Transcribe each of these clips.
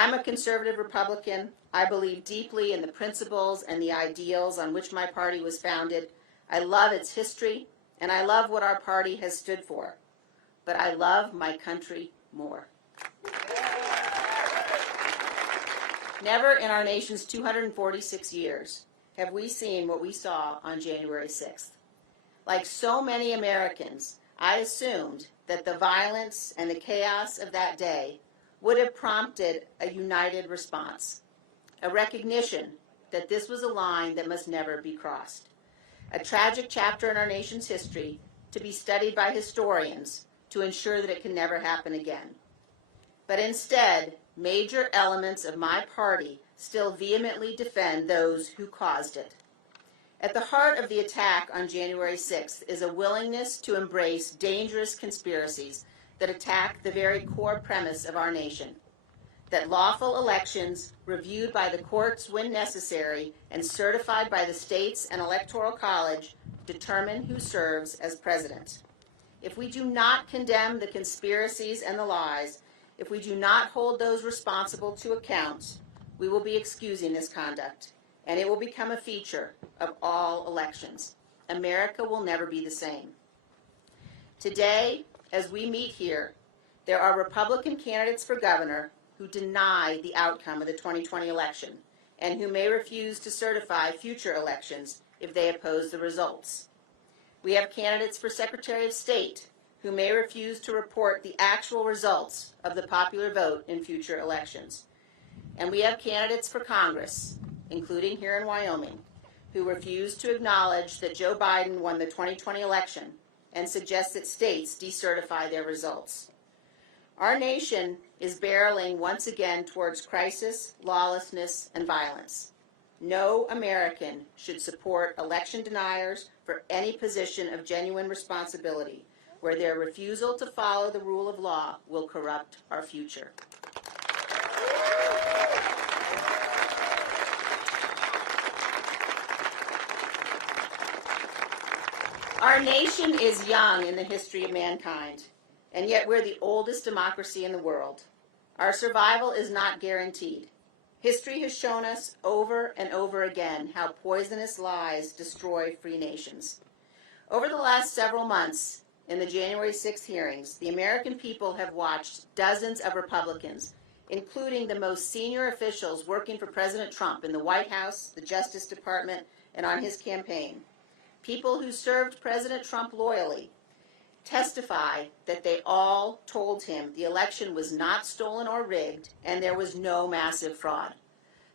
I'm a conservative Republican. I believe deeply in the principles and the ideals on which my party was founded. I love its history, and I love what our party has stood for. But I love my country more. Never in our nation's 246 years have we seen what we saw on January 6th. Like so many Americans, I assumed that the violence and the chaos of that day would have prompted a united response, a recognition that this was a line that must never be crossed, a tragic chapter in our nation's history to be studied by historians to ensure that it can never happen again. But instead, major elements of my party still vehemently defend those who caused it. At the heart of the attack on January 6th is a willingness to embrace dangerous conspiracies that attack the very core premise of our nation, that lawful elections, reviewed by the courts when necessary and certified by the states and electoral college, determine who serves as president. If we do not condemn the conspiracies and the lies, if we do not hold those responsible to account, we will be excusing this conduct, and it will become a feature of all elections. America will never be the same. Today, as we meet here, there are Republican candidates for governor who deny the outcome of the 2020 election and who may refuse to certify future elections if they oppose the results. We have candidates for Secretary of State who may refuse to report the actual results of the popular vote in future elections. And we have candidates for Congress, including here in Wyoming, who refuse to acknowledge that Joe Biden won the 2020 election and suggest that states decertify their results. Our nation is barreling once again towards crisis, lawlessness, and violence. No American should support election deniers for any position of genuine responsibility, where their refusal to follow the rule of law will corrupt our future. Our nation is young in the history of mankind, and yet we're the oldest democracy in the world. Our survival is not guaranteed. History has shown us over and over again how poisonous lies destroy free nations. Over the last several months, in the January 6th hearings, the American people have watched dozens of Republicans, including the most senior officials working for President Trump in the White House, the Justice Department, and on his campaign, people who served President Trump loyally, testify that they all told him the election was not stolen or rigged and there was no massive fraud.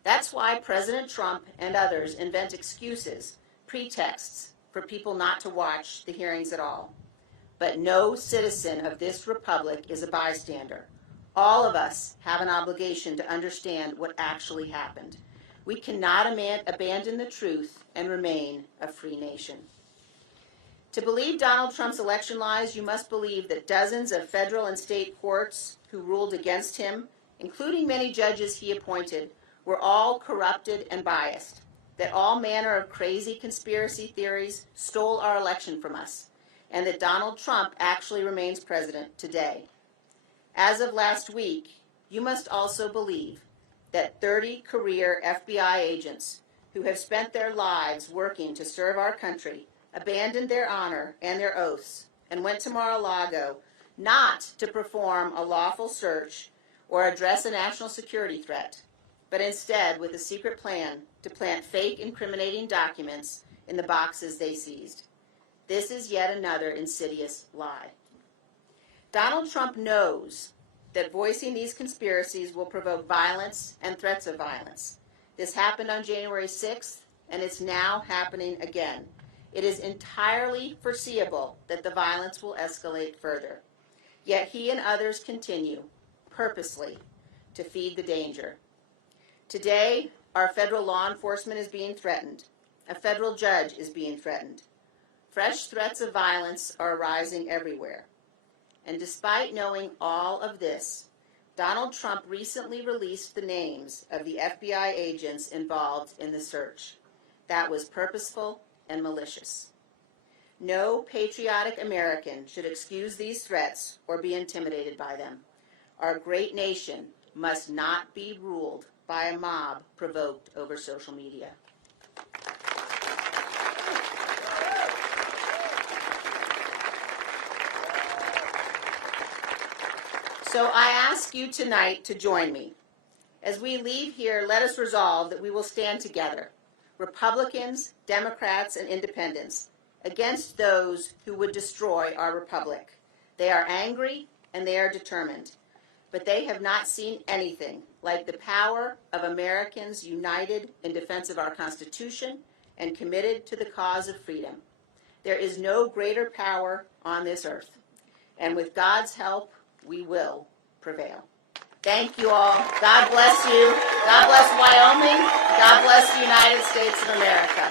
That's why President Trump and others invent excuses, pretexts, for people not to watch the hearings at all. But no citizen of this republic is a bystander. All of us have an obligation to understand what actually happened. We cannot abandon the truth and remain a free nation. To believe Donald Trump's election lies, you must believe that dozens of federal and state courts who ruled against him, including many judges he appointed, were all corrupted and biased, that all manner of crazy conspiracy theories stole our election from us, and that Donald Trump actually remains president today. As of last week, you must also believe that 30 career FBI agents who have spent their lives working to serve our country abandoned their honor and their oaths and went to Mar-a-Lago not to perform a lawful search or address a national security threat, but instead with a secret plan to plant fake incriminating documents in the boxes they seized. This is yet another insidious lie. Donald Trump knows that voicing these conspiracies will provoke violence and threats of violence. This happened on January 6th, and it's now happening again. It is entirely foreseeable that the violence will escalate further. Yet he and others continue, purposely, to feed the danger. Today, our federal law enforcement is being threatened. A federal judge is being threatened. Fresh threats of violence are arising everywhere. And despite knowing all of this, Donald Trump recently released the names of the FBI agents involved in the search. That was purposeful and malicious. No patriotic American should excuse these threats or be intimidated by them. Our great nation must not be ruled by a mob provoked over social media. So I ask you tonight to join me. As we leave here, let us resolve that we will stand together, Republicans, Democrats, and Independents, against those who would destroy our republic. They are angry and they are determined, but they have not seen anything like the power of Americans united in defense of our Constitution and committed to the cause of freedom. There is no greater power on this earth, and with God's help, we will prevail. Thank you all. God bless you. God bless Wyoming. God bless the United States of America.